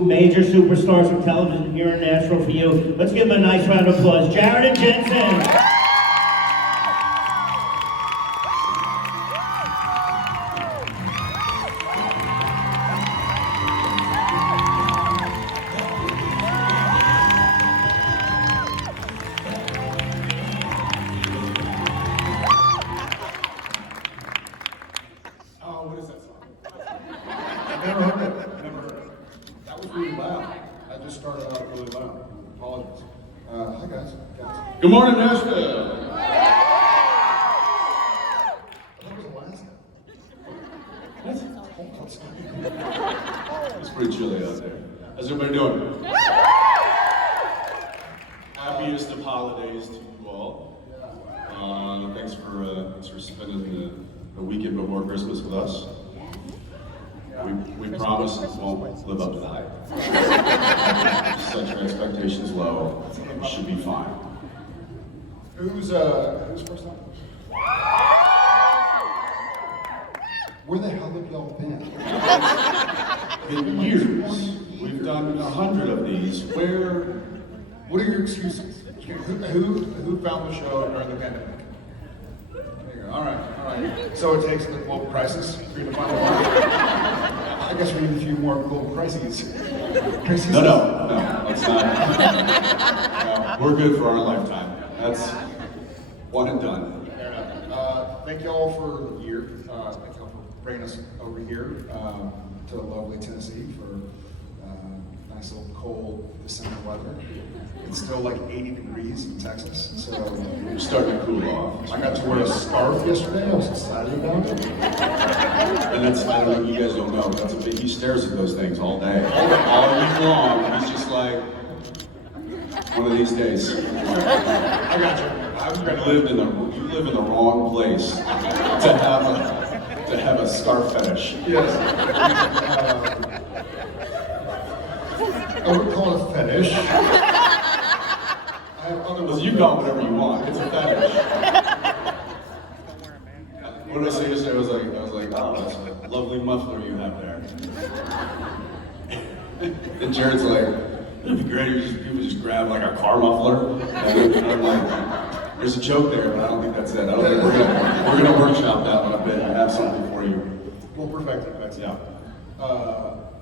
Major superstars of television here in Nashville for you. Let's give them a nice round of applause. Jared and Jensen. Oh, what is that song? Never heard it. Never heard it. That was really loud. I just started out really loud. Apologies. Hi guys. Good morning, Nashville. That was Alaska. What? It's pretty chilly out there. How's everybody doing? Happiest of holidays to you all. Thanks for spending the weekend before Christmas with us. We promise it won't live up to the hype. Set your expectations low. It should be fine. Who's first up? Where the hell have y'all been? In years. We've done 100 of these. What are your excuses? Who found the show during the pandemic? All right. So it takes the global crisis for you to find a market. I guess we need a few more global crises. No, let's not. No, we're good for our lifetime. That's one and done. Fair enough. Thank you all for the year. Thank you all for bringing us over here to lovely Tennessee for nice little cold December weather. It's still like 80 degrees in Texas, so we're starting to cool off. I got to wear a scarf yesterday. I was excited about it. And that's, I don't know, you guys don't know, that's a big, he stares at those things all day. All week long, he's just like, one of these days. I got you. You live in the wrong place to have a scarf fetish. Yes. I would call it a fetish. Well, you call it whatever you want. It's a fetish. What did I say yesterday? I was like, oh, that's a lovely muffler you have there. And Jared's like, it'd be great if people just grab like a car muffler. And I'm like, there's a joke there, but I don't think that's it. I don't think we're gonna workshop that one a bit and have something for you. Well, perfect. Yeah.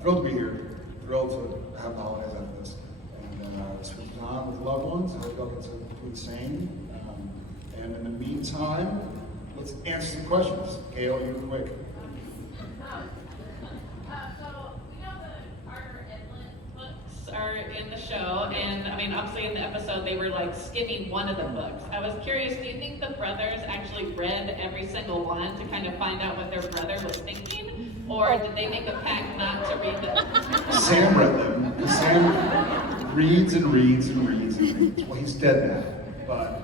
Thrilled to be here. Thrilled to have the holidays after this. And spend time with loved ones. I hope y'all get to do the same. And in the meantime, let's answer some questions. Gail, you quick. So we know the Arthur Edlin books are in the show, and I mean, obviously in the episode they were like skimming one of the books. I was curious, do you think the brothers actually read every single one to kind of find out what their brother was thinking? Or did they make a pact not to read them? Sam read them. Sam reads and reads and reads and reads. Well, he's dead now, but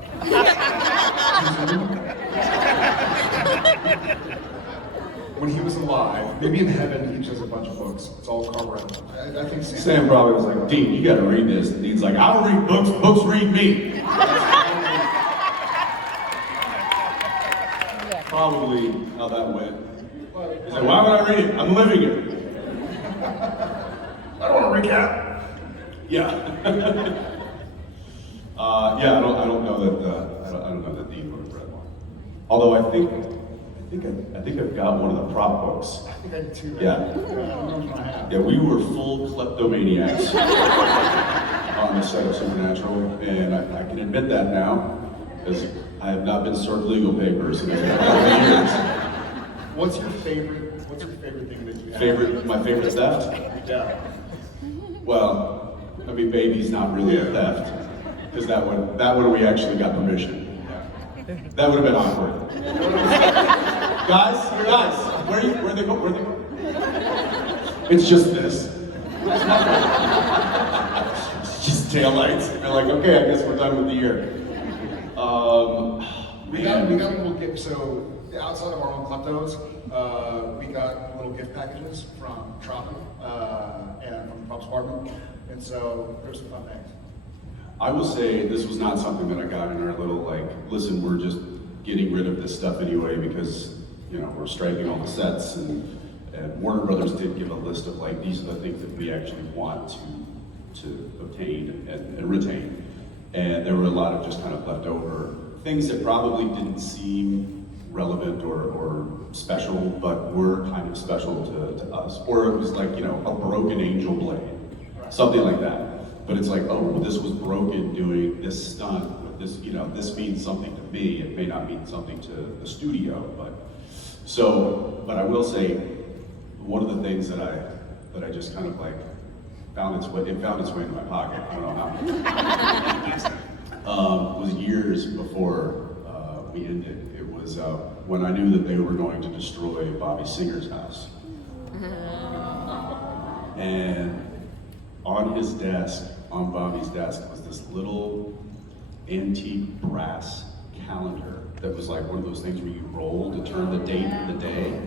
when he was alive, maybe in heaven, he just has a bunch of books. It's all carved out. I think Sam probably was like, Dean, you gotta read this. And Dean's like, I don't read books, books read me. Probably how that went. He's like, why would I read it? I'm living it. I don't want to recap. Yeah. Yeah, I don't know that Dean would have read one. Although I think I've got one of the prop books. I think I do too. Yeah. Yeah, we were full kleptomaniacs on the set of Supernatural, and I can admit that now, because I have not been served legal papers in a couple of years. What's your favorite thing that you have? My favorite theft? Yeah. Well, I mean, baby's not really a theft, because that one we actually got permission. That would have been awkward. guys, where they go? It's just this. It's just taillights. They're like, okay, I guess we're done with the year. We got a little gift. So outside of our own kleptos, we got little gift packages from Tropic and from the Pop's apartment, and so there's some fun things. I will say this was not something that I got in our little like, listen, we're just getting rid of this stuff anyway because we're striking all the sets and And Warner Brothers did give a list of like, these are the things that we actually want to obtain and retain. And there were a lot of just kind of leftover things that probably didn't seem relevant or special, but were kind of special to us. Or it was like, you know, a broken angel blade, something like that. But it's like, oh, this was broken doing this stunt. This, you know, this means something to me. It may not mean something to the studio, but I will say, one of the things that I just kind of like found its way into my pocket. I don't know how. Was years before we ended. It was when I knew that they were going to destroy Bobby Singer's house, and on Bobby's desk was this little antique brass calendar that was like one of those things where you roll to turn the date of the day.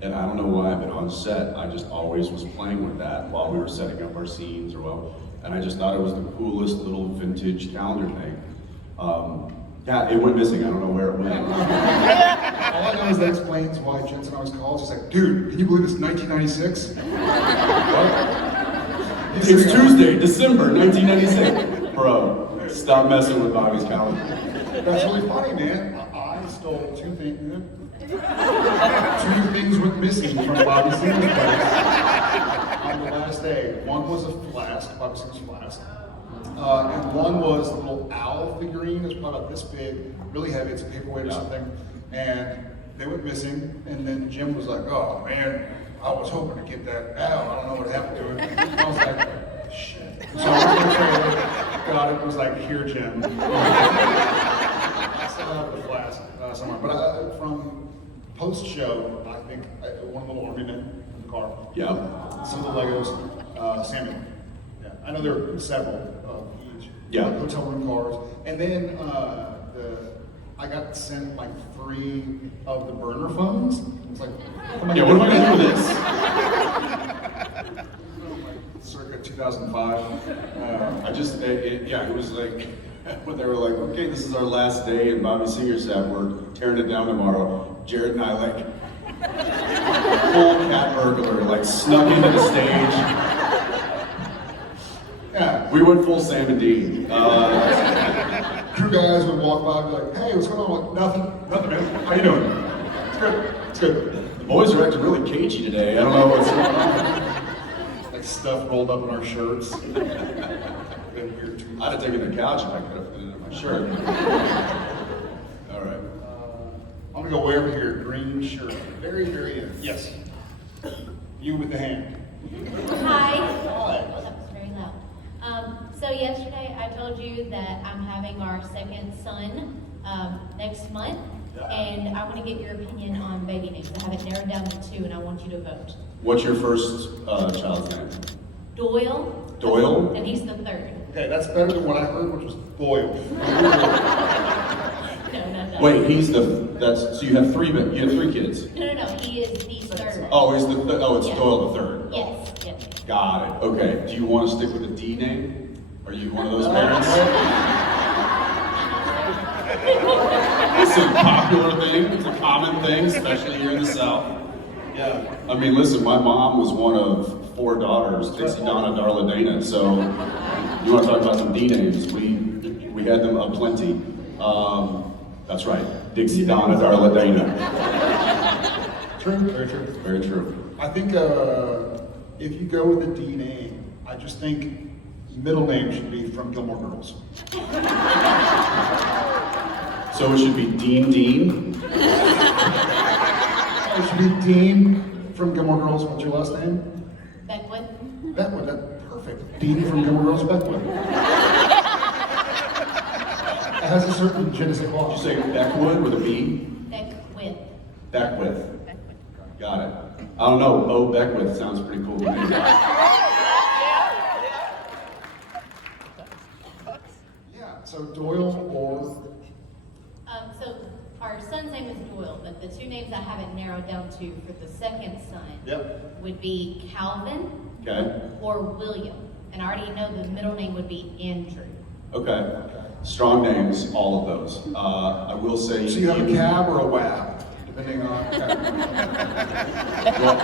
And I don't know why, but on set, I just always was playing with that while we were setting up our scenes and I just thought it was the coolest little vintage calendar thing. Yeah, it went missing. I don't know where it went. All I know is that explains why Jensen always calls. He's like, dude, can you believe it's 1996? It's Tuesday, December 1996. Bro, stop messing with Bobby's calendar. That's really funny, man. I stole two things. Two things went missing from Bobby Singer's place on the last day. One was a flask, Bobby Singer's flask, and one was a little owl figurine. It's probably about this big, really heavy. It's a paperweight or something. And they went missing. And then Jim was like, "Oh man, I was hoping to get that owl. I don't know what happened to it." And I was like, "Shit." So I got it. Was like, "Here, Jim." I still have the flask somewhere, but from post-show, I think one little army men in the car. Yeah. Some of the Legos, Samuel. Yeah, I know there are several of each. Yeah. Hotel room cars, and then I got sent like 3 of the burner phones. It's like, Yeah, what am I gonna do with this? Circa 2005. It was like, when they were like, okay, this is our last day in Bobby Singer set, we're tearing it down tomorrow. Jared and I like, full cat burglar, like snuck into the stage. Yeah. We went full Sam and Dean. Crew guys would walk by and be like, "Hey, what's going on?" I'm like, nothing, man. How you doing? It's good. It's good. The boys are acting really cagey today. I don't know what's going on. Like stuff rolled up in our shirts. I'd have taken the couch if I could have fit it in my shirt. All right. I'm gonna go way over here. Green shirt. Very, very end. Yes. You with the hand. Hi. Hi. Oh, that was very loud. So yesterday I told you that I'm having our second son next month, and I want to get your opinion on baby names. I have it narrowed down to 2, and I want you to vote. What's your first child's name? Doyle. Doyle? And he's the 3rd. Okay, that's better than what I heard, which was Boyle. No. Wait, so you have 3 kids? No. He is the 3rd. Oh, it's Yeah. Doyle the 3rd. Yes. Got it. Okay. Do you want to stick with a D name? Are you one of those parents? It's a popular thing. It's a common thing, especially here in the South. Yeah. I mean, listen, my mom was one of 4 daughters, Dixie, Donna, Darla, Dana. So you want to talk about some D names? We had them aplenty. That's right. Dixie, Donna, Darla, Dana. True. Very true. Very true. I think if you go with a D name, I just think middle name should be from Gilmore Girls. So it should be Dean. It should be Dean from Gilmore Girls. What's your last name? Beckwood. Beckwood. That's perfect. Dean from Gilmore Girls, Beckwood. It has a certain je ne sais quoi. Did you say Beckwood with a B? Beckwith. Beckwith. Got it. I don't know. Oh, Beckwith sounds pretty cool to me. Yeah, so Doyle or... So our son's name is Doyle, but the 2 names I have it narrowed down to for the second son would be Calvin or William. And I already know the middle name would be Andrew. Okay. Strong names, all of those. I will say... So you have a cab or a wab? depending on. Well,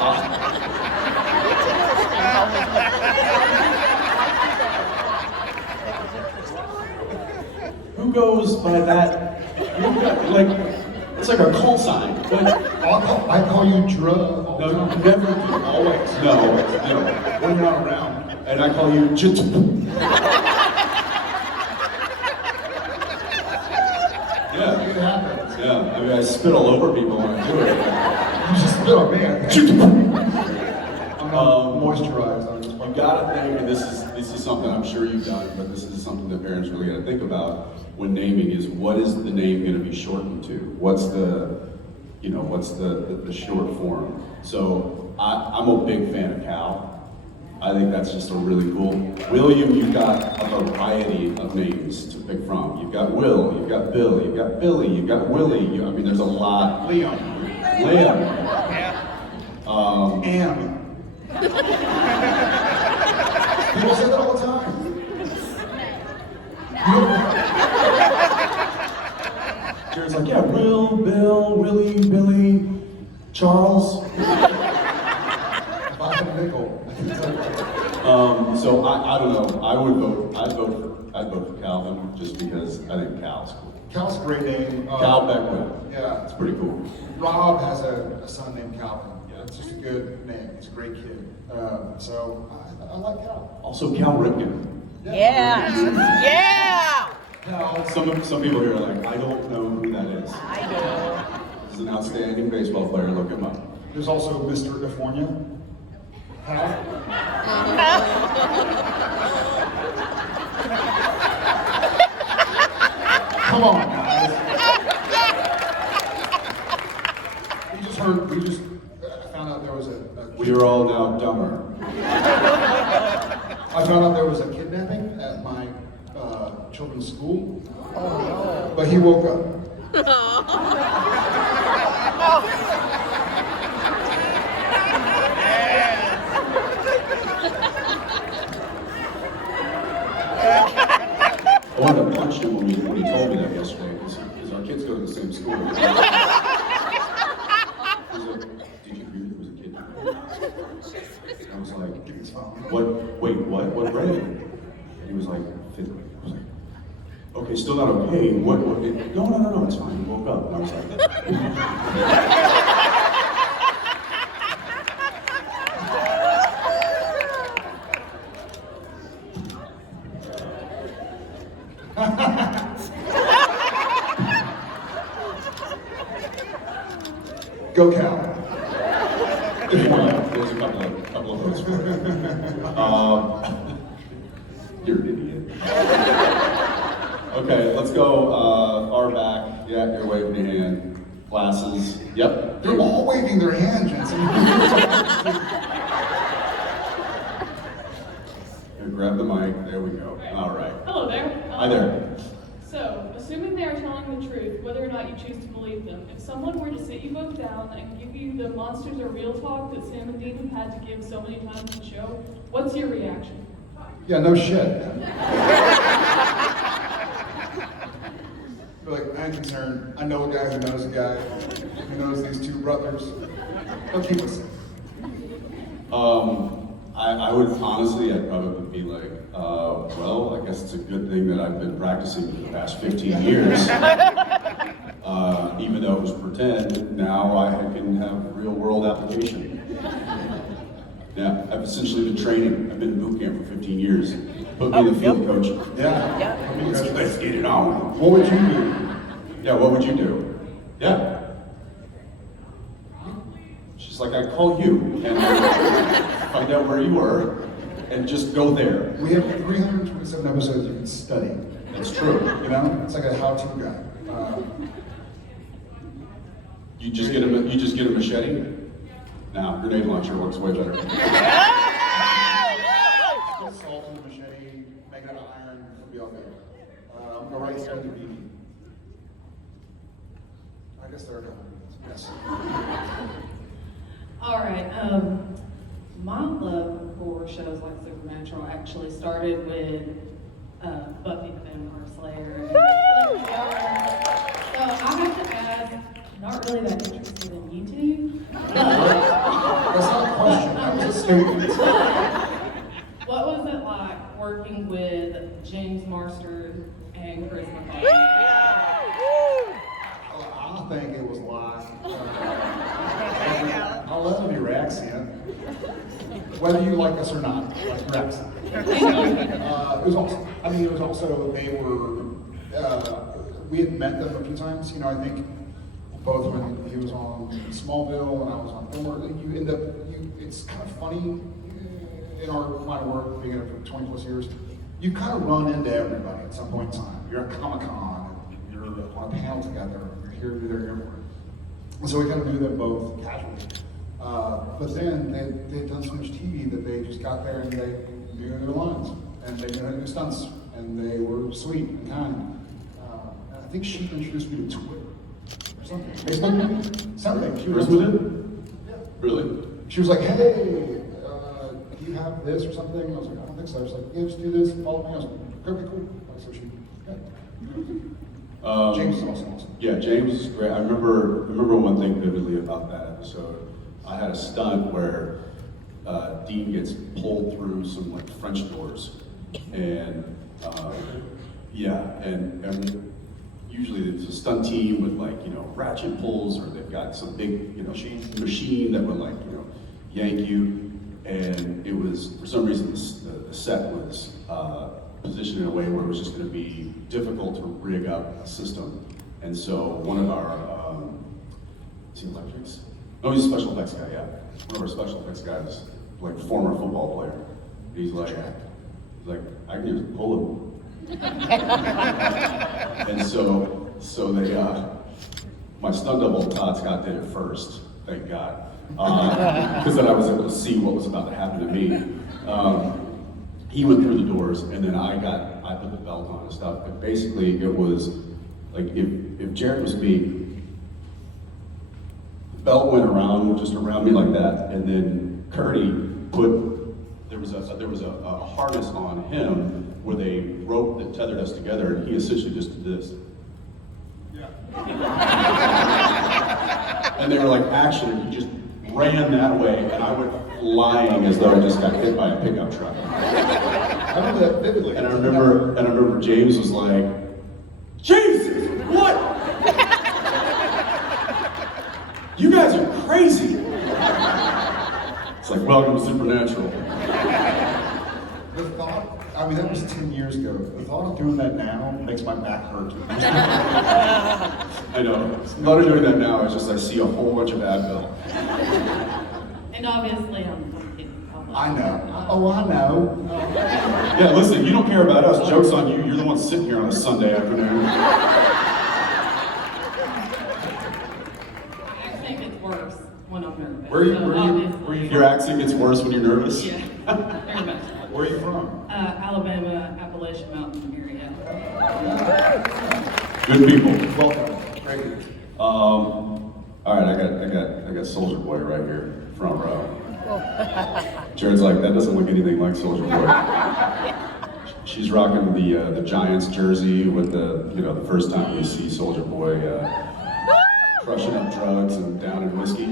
who goes by that? Like, it's like a call sign. I call you Drug. No, never. Always. No. When you're not around. And I call you Jit. Yeah. It happens. Yeah. I mean, I spit all over people when I do it. You just spit on me. I'm not moisturized. I'm just You gotta think, and this is something I'm sure you've done, but this is something that parents really gotta think about when naming is what is the name gonna be shortened to? What's the short form? So I'm a big fan of Cal. I think that's just a really cool. William, you've got a variety of names to pick from. You've got Will, you've got Bill, you've got Billy, you've got Willie. I mean, there's a lot. Liam. Am. People say that all the time. Jared's like, yeah, Will, Bill, Willie, Billy, Charles. Buy a nickel. So I don't know. I'd vote for Calvin just because I think Cal's cool. Cal's a great name. Cal Beckwith. Yeah. It's pretty cool. Rob has a son named Calvin. Yeah. It's just a good name. He's a great kid. So I like Cal. Also Cal Ripken. Yeah. Cal. Some people here are like, I don't know who that is. I do. He's an outstanding baseball player. Look him up. There's also Mr. California. Cal. Come on, guys. We just found out there was We are all now dumber. I found out there was a kidnapping at my children's school. Oh no. But he woke up. I wanted to punch him when he told me that yesterday because our kids go to the same school. He's like, did you hear there was a kidnapping? I was like, Give me his phone. what? Wait, what? What grade? And he was like, 5th grade. I was like, okay, still not okay. What? No, it's fine. He woke up. And I was like, Go Cal. there's a couple of votes for it. You're an idiot. Okay, let's go far back. Yeah, you're waving your hand. Glasses. Yep. They're all waving their hand, Jensen. Here, grab the mic. There we go. All right. Hello there. Hi there. So, assuming they are telling the truth, whether or not you choose to believe them, if someone were to sit you both down and give you the monsters are real talk that Sam and Dean have had to give so many times in the show, what's your reaction? Yeah, no shit. You're like, I'm concerned. I know a guy who knows a guy who knows these two brothers. They'll keep us safe. I would honestly, I'd probably be like, well, I guess it's a good thing that I've been practicing for the past 15 years. Even though it was pretend, now I can have real world application. Yeah, I've essentially been training. I've been in boot camp for 15 years. Put me in the field, coach. Yeah. Let's get it on. What would you do? Yeah, what would you do? Yeah. She's like, I call you and find out where you were and just go there. We have 327 episodes you can study. That's true. You know, it's like a how-to guide. You just get a machete? Nah, grenade launcher works way better. Put salt in the machete, make it out of iron, it'll be all good. Go right through the BB. I guess they're done. Yes. All right. My love for shows like Supernatural actually started with Buffy the Vampire Slayer. So I have to ask not really that interested in YouTube. That's not a question, that was a statement. What was it like working with James Marsters and Chris McCarthy? I think it was live. I love your accent. Whether you like us or not, like your accent. It was also, I mean, it was also, they were, we had met them a few times, you know, I think both when he was on Smallville and I was on Thor, you end up, it's kind of funny in our line of work, being in it for 20 plus years, you kind of run into everybody at some point in time. You're at Comic-Con, you're on a panel together, you're here, you're there, everywhere. And so we kind of knew them both casually. But then they'd done so much TV that they just got there and they knew their lines, and they knew how to do stunts, and they were sweet and kind. And I think she introduced me to Twitter or something. Facebook? Something. She was Chris with it? Yeah. Really? She was like, hey, do you have this or something? And I was like, I don't think so. I was like, yeah, just do this, follow me. I was like, okay, cool. So she, yeah. James is awesome. Yeah, James is great. I remember one thing vividly about that episode. I had a stunt where Dean gets pulled through some like French doors, and and usually there's a stunt team with like ratchet pulls, or they've got some big machine that would like yank you, and it was for some reason the set was positioned in a way where it was just going to be difficult to rig up a system, and so one of our Team Electrics. Oh, he's a special effects guy, yeah. One of our special effects guys, like former football player. He's like, I can just pull him. And so they, my stunt double Todd Scott did it first, thank God. Because then I was able to see what was about to happen to me. He went through the doors, and then I put the belt on and stuff. But basically, it was like if Jared was me, belt went around me like that, and then Curdy there was a harness on him with a rope that tethered us together, and he essentially just did this. Yeah. And they were like, action, and he just ran that way, and I went flying as though I just got hit by a pickup truck. I remember that vividly. And I remember James was like, Jesus, what? You guys are crazy. It's like, welcome to Supernatural. The thought, I mean, that was 10 years ago. The thought of doing that now makes my back hurt. I know. The thought of doing that now is just I see a whole bunch of Advil. And obviously, I'm kidding. I know. Oh, I know. Yeah, listen, you don't care about us. Joke's on you. You're the one sitting here on a Sunday afternoon. When I'm nervous. Where are you Your accent gets worse when you're nervous? Yeah, very much. Where are you from? Alabama, Appalachian Mountain area. Good people. Welcome. Great. All right, I got Soldier Boy right here, front row. Jared's like, that doesn't look anything like Soldier Boy. She's rocking the Giants jersey with the first time we see Soldier Boy crushing up drugs and down in whiskey.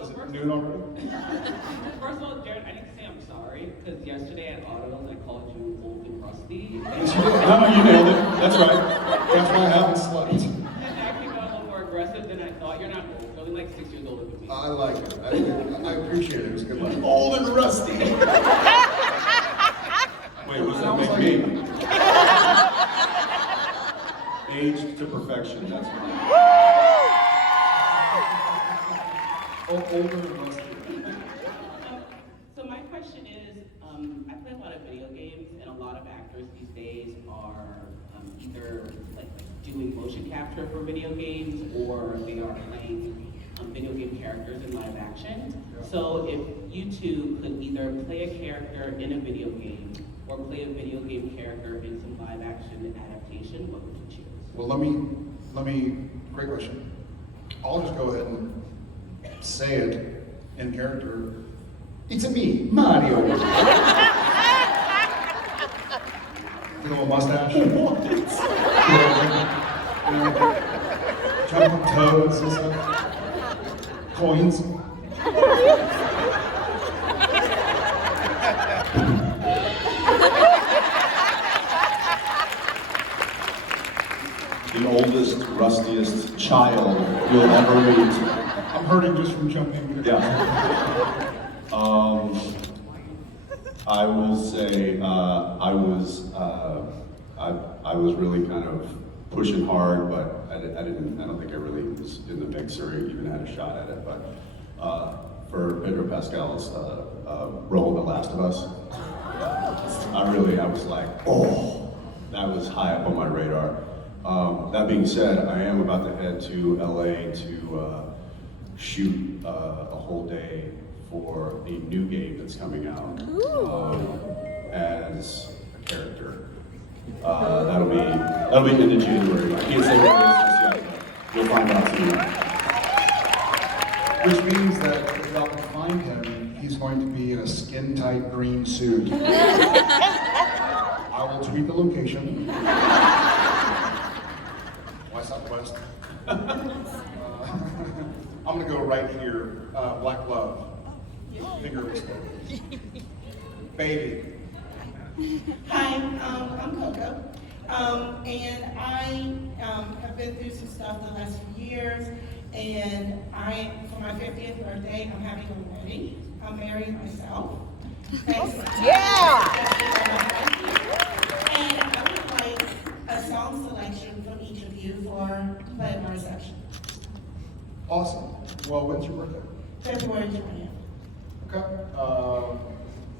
Is it noon already? First of all, Jared, I need to say I'm sorry, because yesterday at Autos I called you old and rusty. No, you nailed it. That's right. That's why I haven't slept. And actually got a little more aggressive than I thought. You're not old, you're only like 6 years older than me. I like it. I appreciate it. It was a good one. Old and rusty. Wait, what does that make me? Aged to perfection, that's mine. Older and rusty. So my question is, I play a lot of video games, and a lot of actors these days are either like doing motion capture for video games, or they are playing video game characters in live action. Yeah. So if you two could either play a character in a video game, or play a video game character in some live action adaptation, what would you choose? Well, let me, great question. I'll just go ahead and say it in character. It's a me, Mario. The little mustache. oldest, rustiest child you'll ever meet. I'm hurting just from jumping. Yeah. I will say I was really kind of pushing hard, but I don't think I really was in the mix or even had a shot at it. But for Pedro Pascal's role in The Last of Us, I was like, oh, that was high up on my radar. That being said, I am about to head to LA to shoot a whole day for a new game that's coming out as a character. That'll be into January. I can't say what it is just yet, but you'll find out soon. Which means that if y'all can find him, he's going to be in a skin-tight green suit. I will tweet the location. Why Southwest? I'm gonna go right here. Black glove. Finger exposed. Baby. Hi, I'm Coco, and I have been through some stuff the last few years, and for my 50th birthday, I'm having a wedding. I'm marrying myself. Thanks. Yeah! And I would like a song selection from each of you for play at my reception. Awesome. Well, when's your birthday? February 20th. Okay.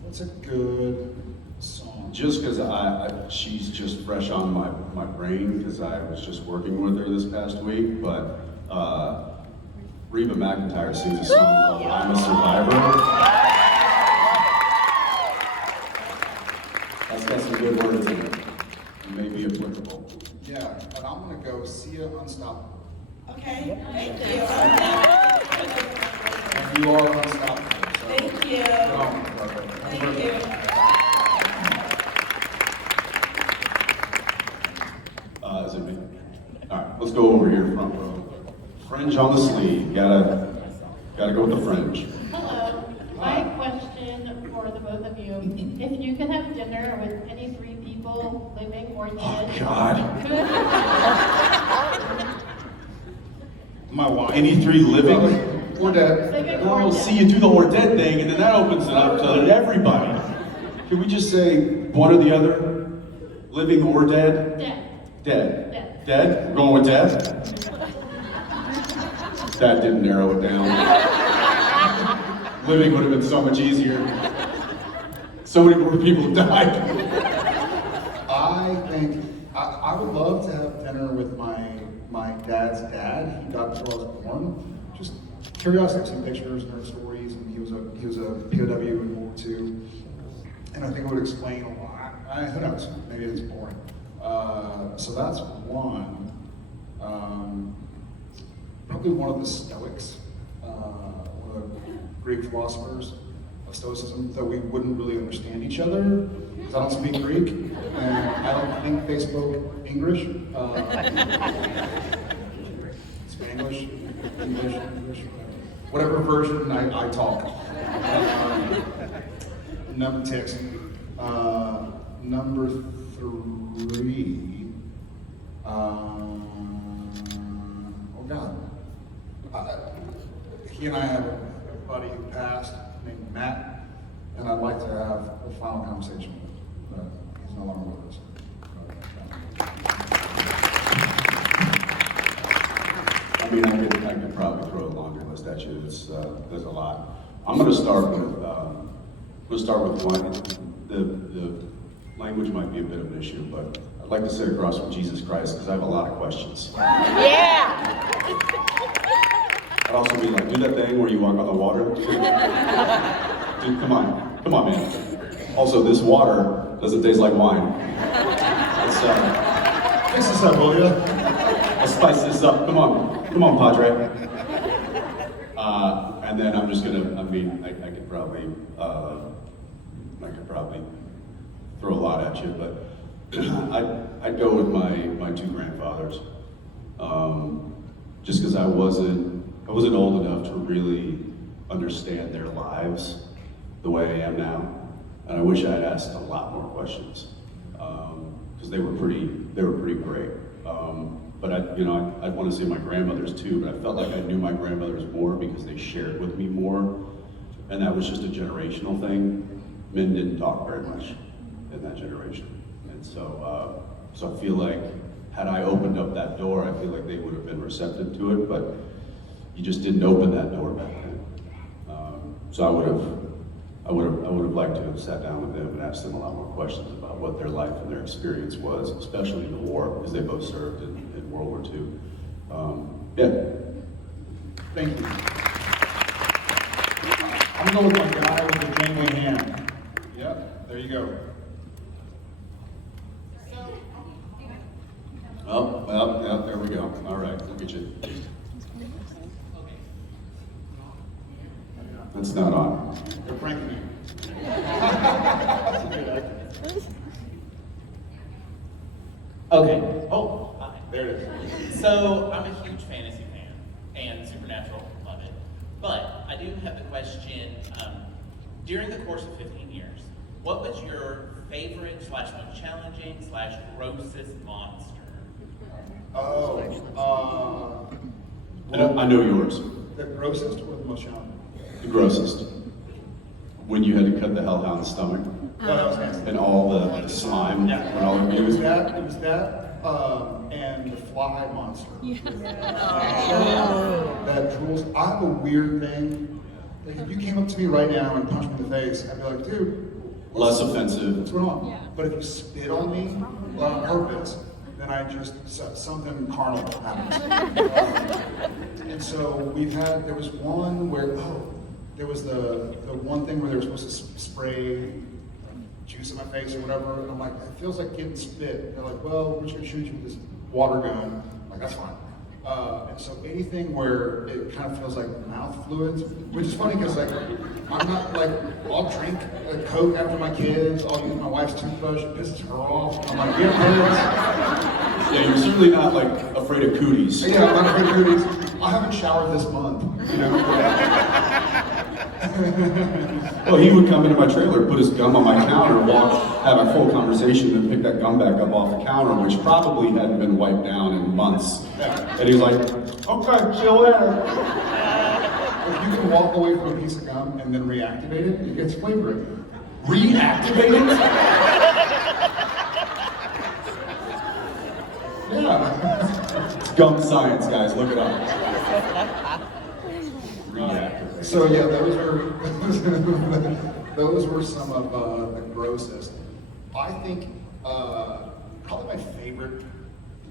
What's a good song? Just because she's just fresh on my brain because I was just working with her this past week, but Reba McEntire sings a song called I'm a Survivor. That's got some good words in it. It may be applicable. Yeah, and I'm gonna go See Ya Unstoppable. Okay, thank you. And you are unstoppable. So. Thank you. Thank you. Is it me? All right, let's go over here front row. Fringe on the sleeve. Gotta go with the fringe. Hello. My question for the both of you: if you could have dinner with any three people, living or dead, Oh God. My wife. Any three living? Or dead. living or Well, dead. see, you do the or dead thing, and then that opens it up to everybody. Can we just say one or the other? Living or dead? Dead. Dead. Dead. Dead? We're going with dead? That didn't narrow it down. Living would have been so much easier. So many more people died. I think I would love to have dinner with my dad's dad. He died before I was born. Just curiosity. I've seen pictures and heard stories, and he was a POW in World War II. And I think it would explain a lot. Who knows? Maybe it's boring. So that's one. Probably one of the Stoics, one of the Greek philosophers of Stoicism, though we wouldn't really understand each other, because I don't speak Greek, and I don't think they spoke English. Spanglish, English, whatever version I talk. Number six. Number three. Oh God. He and I have a buddy who passed named Matt, and I'd like to have a final conversation with him, but he's no longer with us. I mean, I could probably throw a laundry list at you. There's a lot. I'm going to start with one. The language might be a bit of an issue, but I'd like to sit across from Jesus Christ because I have a lot of questions. Yeah! I'd also be like, do that thing where you walk on the water. Dude, come on, man. Also, this water doesn't taste like wine. Let's Fix this up, will ya? let's spice this up. Come on, Padre. And then I'm just gonna. I mean, I could probably throw a lot at you, but I'd go with my two grandfathers. Just because I wasn't old enough to really understand their lives the way I am now, and I wish I had asked a lot more questions because they were pretty great. but I want to say my grandmothers too, but I felt like I knew my grandmothers more because they shared with me more, and that was just a generational thing. Men didn't talk very much in that generation, and so I feel like had I opened up that door, I feel like they would have been receptive to it, but you just didn't open that door back then. So I would have liked to have sat down with them and asked them a lot more questions about what their life and their experience was, especially in the war, because they both served in World War II. Yeah. Thank you. I'm gonna go with my guy with the Janeway hand. Yep, there you go. Oh, well, yeah, there we go. All right, look at you. That's not on. You're pranking me. Okay. Oh, hi. There it is. So I'm a huge fantasy fan, and Supernatural, love it. But I do have the question, during the course of 15 years, what was your favorite / most challenging / grossest monster? I know yours. The grossest or the most challenging? The grossest. When you had to cut the hellhound's stomach. Oh, that was nasty. And all the slime. Yeah. And all It was that, and the fly monster. That drools. I have a weird thing. Like if you came up to me right now and punched me in the face, I'd be like, dude. Less offensive. What's going on? But if you spit on me on purpose, then I just, something carnal happens. And so there was one where, there was the one thing where they were supposed to spray juice in my face or whatever, and I'm like, it feels like getting spit. They're like, well, we're just gonna shoot you with this water gun. I'm like, that's fine. And so anything where it kind of feels like mouth fluids, which is funny because like, I'm not like, I'll drink a Coke after my kids, I'll use my wife's toothbrush, it pisses her off. I'm like, yeah, Yeah, you're certainly not like afraid of cooties. Yeah, I'm not afraid of cooties. I haven't showered this month, you know. Well, he would come into my trailer, put his gum on my counter, have a full conversation, and pick that gum back up off the counter, which probably hadn't been wiped down in months. And he's like, okay, see you later. If you can walk away from a piece of gum and then reactivate it, it gets flavoring. Reactivate it? Yeah. It's gum science, guys, look it up. Reactivate. So yeah, those were some of the grossest. I think probably my favorite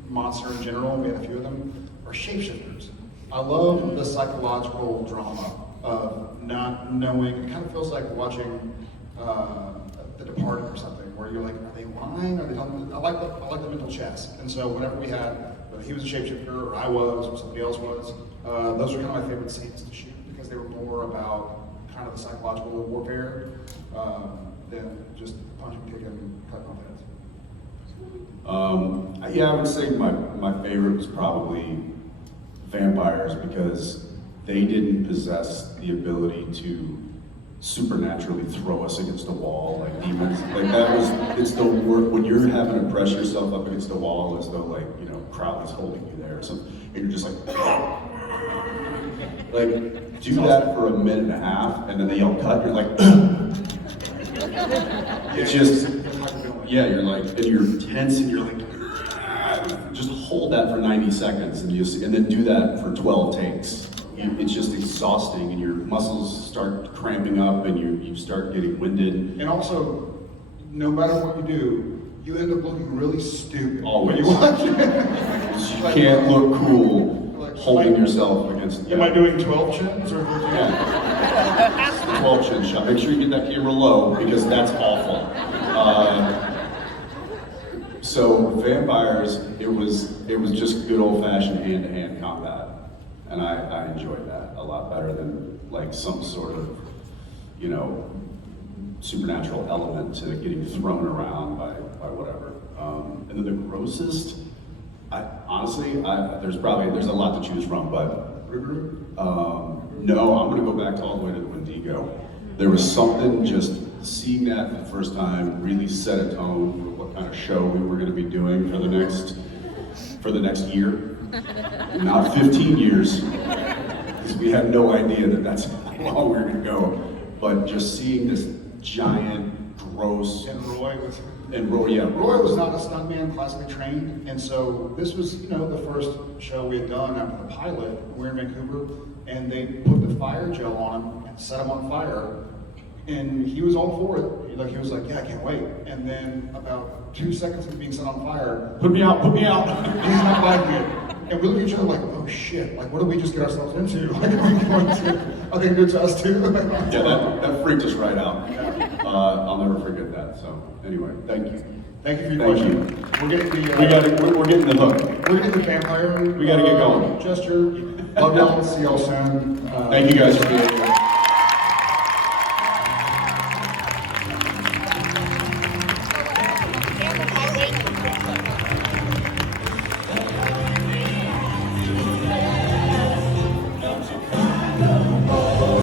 monster in general, we had a few of them, are shapeshifters. I love the psychological drama of not knowing. It kind of feels like watching The Departed or something, where you're like, are they lying? Are they telling? I like the mental chess. And so whenever we had, whether he was a shapeshifter or I was or somebody else was, those are kind of my favorite scenes to shoot because they were more about kind of the psychological warfare than just punching, kicking, cutting off heads. Yeah, I would say my favorite was probably vampires because they didn't possess the ability to supernaturally throw us against a wall like demons. Like it's the work when you're having to press yourself up against a wall as though like, Crowley's holding you there or something, and you're just like do that for a minute and a half and then they yell cut, you're like it's just, yeah, you're like, and you're tense and you're like, just hold that for 90 seconds and then do that for 12 takes. It's just exhausting and your muscles start cramping up and you start getting winded. And also, no matter what you do, you end up looking really stupid Always. when you watch it. You can't look cool holding yourself against. Am I doing 12 chins or 13? Yeah. 12 chin shot. Make sure you get that camera low because that's awful. So vampires, it was just good old fashioned hand-to-hand combat, and I enjoyed that a lot better than like some sort of supernatural element to getting thrown around by whatever. And then the grossest, there's a lot to choose from, but no, I'm gonna go back all the way to the Wendigo. There was something just seeing that for the first time really set a tone for what kind of show we were gonna be doing for the next for the next year, not 15 years, because we had no idea that that's how long we were gonna go. But just seeing this giant, gross, And Roy was. Roy was not a stuntman, classically trained, and so this was, the first show we had done after the pilot. We were in Vancouver, and they put the fire gel on him and set him on fire, and he was all for it. He was like, yeah, I can't wait. And then about 2 seconds of being set on fire, put me out. he's not liking it. And we look at each other like, oh shit, like what did we just get ourselves into? Like, are we going to, are they good to us too? Yeah, that freaked us right out. I'll never forget that. So anyway, thank you. Thank you for your question. We're getting the, We're getting the hook. we're getting the vampire. We gotta get going. Gesture. Love y'all. See y'all soon. Thank you guys for being here.